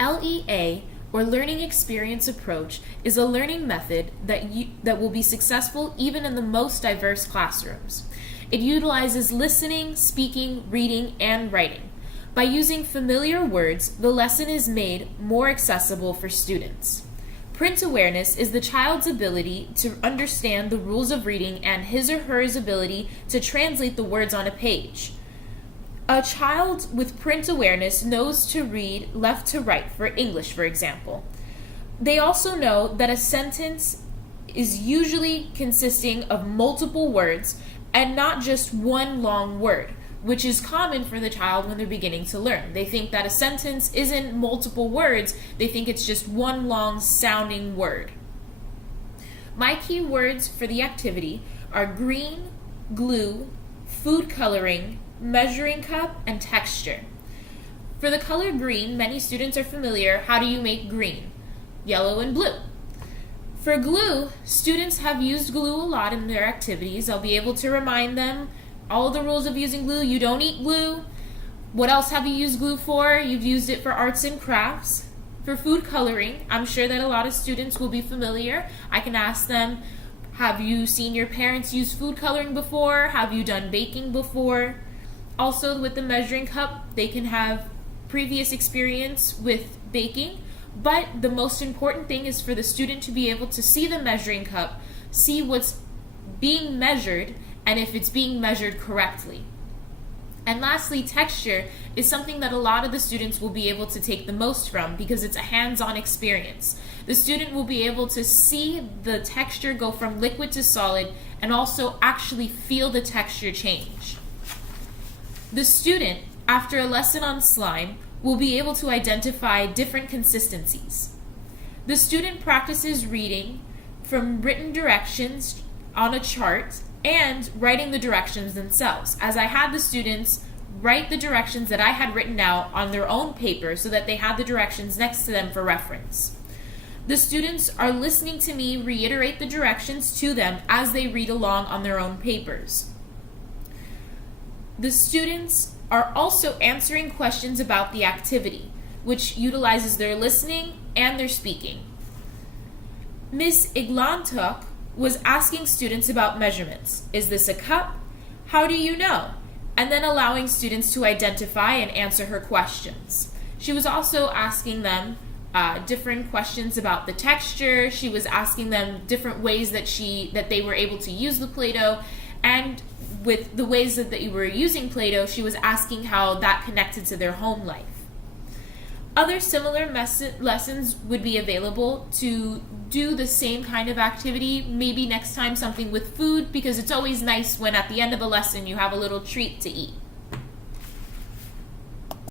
LEA, or Learning Experience Approach, is a learning method that will be successful even in the most diverse classrooms. It utilizes listening, speaking, reading, and writing. By using familiar words, the lesson is made more accessible for students. Print awareness is the child's ability to understand the rules of reading and his or her ability to translate the words on a page. A child with print awareness knows to read left to right for English, for example. They also know that a sentence is usually consisting of multiple words and not just one long word, which is common for the child when they're beginning to learn. They think that a sentence isn't multiple words, they think it's just one long sounding word. My key words for the activity are green, glue, food coloring, measuring cup, and texture. For the color green, many students are familiar. How do you make green? Yellow and blue. For glue, students have used glue a lot in their activities. I'll be able to remind them all the rules of using glue. You don't eat glue. What else have you used glue for? You've used it for arts and crafts. For food coloring, I'm sure that a lot of students will be familiar. I can ask them, have you seen your parents use food coloring before? Have you done baking before? Also, with the measuring cup, they can have previous experience with baking, but the most important thing is for the student to be able to see the measuring cup, see what's being measured, and if it's being measured correctly. And lastly, texture is something that a lot of the students will be able to take the most from because it's a hands-on experience. The student will be able to see the texture go from liquid to solid and also actually feel the texture change. The student, after a lesson on slime, will be able to identify different consistencies. The student practices reading from written directions on a chart and writing the directions themselves, as I had the students write the directions that I had written out on their own paper so that they had the directions next to them for reference. The students are listening to me reiterate the directions to them as they read along on their own papers. The students are also answering questions about the activity, which utilizes their listening and their speaking. Ms. Iglantok was asking students about measurements. Is this a cup? How do you know? And then allowing students to identify and answer her questions. She was also asking them different questions about the texture. She was asking them different ways that they were able to use the Play-Doh, and with the ways that they were using Play-Doh, she was asking how that connected to their home life. Other similar lessons would be available to do the same kind of activity, maybe next time something with food, because it's always nice when at the end of a lesson you have a little treat to eat.